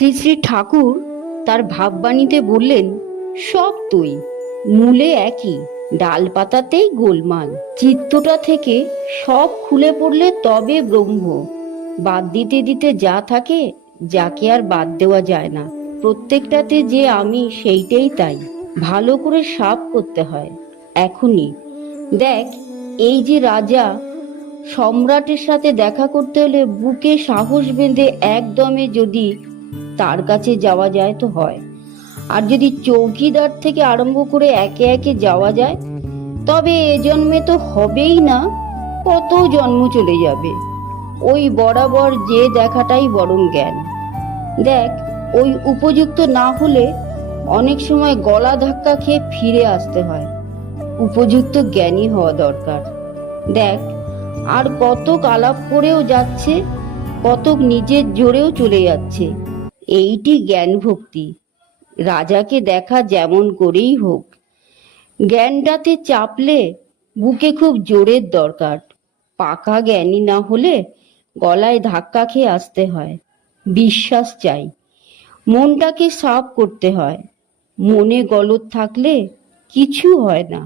শ্রী শ্রী ঠাকুর তার ভাববাণীতে বললেন, সব তুই, মূলে একই, ডাল পাতাতেই গোলমাল। চিত্তটা থেকে সব খুলে পড়লে তবে ব্রহ্ম। বাদ দিতে দিতে যা থাকে, যাকে আর বাদ দেওয়া যায় না, প্রত্যেকটাতে যে আমি, সেইটাই তাই। ভালো করে সাফ করতে হয় এখনই। দেখ, এই যে রাজা, সম্রাটের সাথে দেখা করতে হলে বুকে সাহস বেঁধে একদমে যদি তার কাছে যাওয়া যায় তো হয়, আর যদি চৌকিদার থেকে আরম্ভ করে একে একে যাওয়া যায় তবে এ জন্মে তো হবেই না, কত জন্ম চলে যাবে। ওই বরাবর যে দেখাটাই বরং জ্ঞান। দেখ, ওই উপযুক্ত না হলে অনেক সময় গলা ধাক্কা খেয়ে ফিরে আসতে হয়। উপযুক্ত জ্ঞানী হওয়া দরকার। দেখ, আর কতক আলাপ করেও যাচ্ছে, কতক নিজের জোরেও চলে যাচ্ছে। এইটি জ্ঞান ভক্তি। রাজাকে দেখা যেমন করেই হোক, জ্ঞানটাতে চাপলে বুকে খুব জোরের দরকার। পাকা জ্ঞানী না হলে গলায় ধাক্কা খেয়ে আসতে হয়। বিশ্বাস চাই। মনটাকে সাফ করতে হয়। মনে গলদ থাকলে কিছু হয় না।